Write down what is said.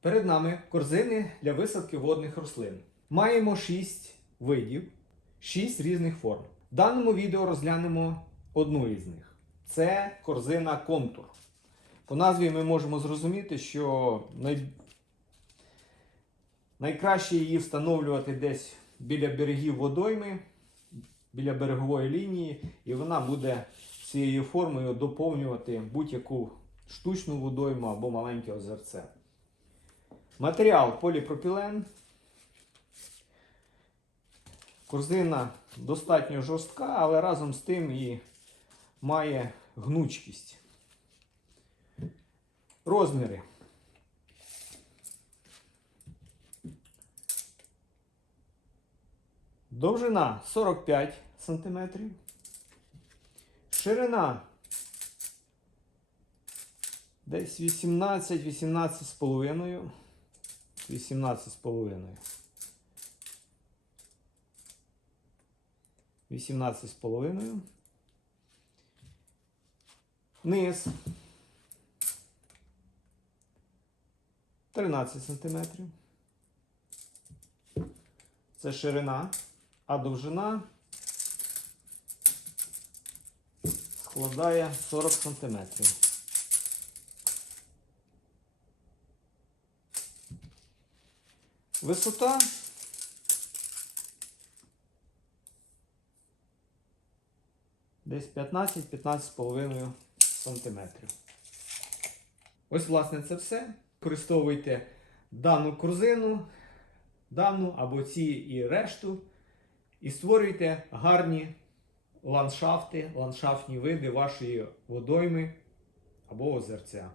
Перед нами корзини для висадки водних рослин. Маємо 6 видів, 6 різних форм. В даному відео розглянемо одну із них. Це корзина контур. По назві ми можемо зрозуміти, що най... найкраще її встановлювати десь біля берегів водойми, біля берегової лінії, і вона буде цією формою доповнювати будь-яку штучну водойму або маленьке озерце. Матеріал поліпропілен. Корзина достатньо жорстка, але разом з тим і має гнучкість. Розміри. Довжина 45 см. Ширина десь 18-18,5 см. 18,5. 18,5. Низ. 13 сантиметрів. Це ширина, а довжина складає 40 сантиметрів. Висота десь 15-15,5 сантиметрів. Ось, власне, це все. Використовуйте дану корзину, дану або ці і решту, і створюйте гарні ландшафти, ландшафтні види вашої водойми або озерця.